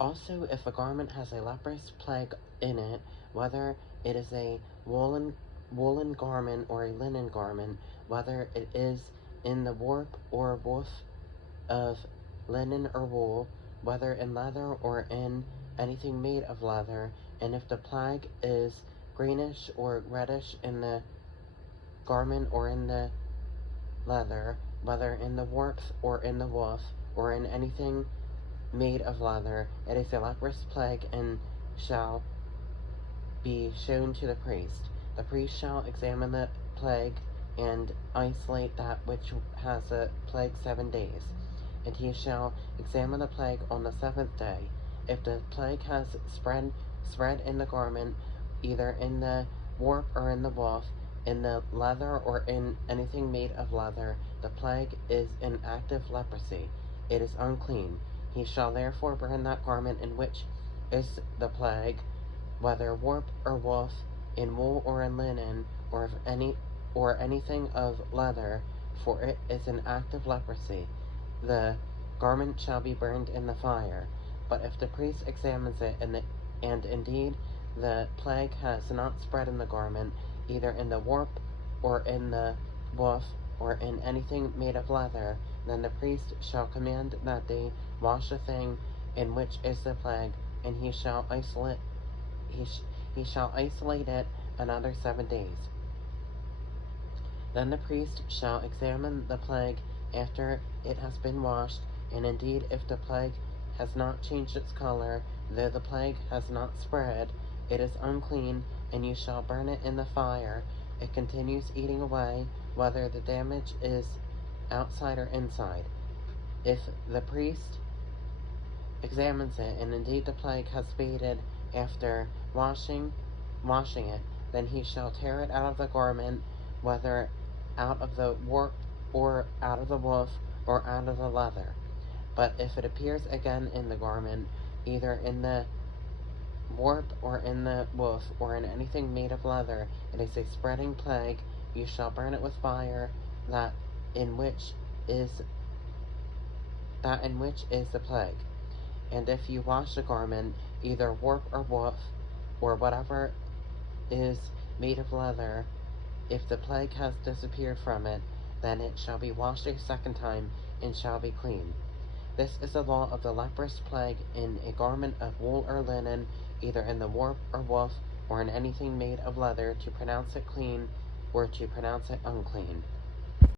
Also, if a garment has a leprous plague in it, whether it is a woolen garment or a linen garment, whether it is in the warp or woof of linen or wool, whether in leather or in anything made of leather, and if the plague is greenish or reddish in the garment or in the leather, whether in the warp or in the woof, or in anything made of leather, it is a leprous plague, and shall be shown to the priest. The priest shall examine the plague, and isolate that which has a plague 7 days. And he shall examine the plague on the 7th day. If the plague has spread in the garment, either in the warp or in the woof, in the leather or in anything made of leather, the plague is in active leprosy. It is unclean. He shall therefore burn that garment in which is the plague, whether warp or woof, in wool or in linen, or anything of leather, for it is an act of leprosy. The garment shall be burned in the fire. But if the priest examines it, and indeed the plague has not spread in the garment, either in the warp or in the woof, or in anything made of leather, then the priest shall command that they wash the thing in which is the plague, and he shall isolate it another 7 days. Then the priest shall examine the plague after it has been washed, and indeed if the plague has not changed its color, though the plague has not spread, it is unclean, and you shall burn it in the fire. It continues eating away, whether the damage is outside or inside. If the priest examines it, and indeed the plague has faded after washing it, then he shall tear it out of the garment, whether out of the warp, or out of the woof, or out of the leather. But if it appears again in the garment, either in the warp or in the woof, or in anything made of leather, it is a spreading plague. You shall burn it with fire, that in which is the plague. And if you wash the garment, either warp or woof, or whatever is made of leather, if the plague has disappeared from it, then it shall be washed a 2nd time, and shall be clean. This is the law of the leprous plague in a garment of wool or linen, either in the warp or woof, or in anything made of leather, to pronounce it clean, or to pronounce it unclean.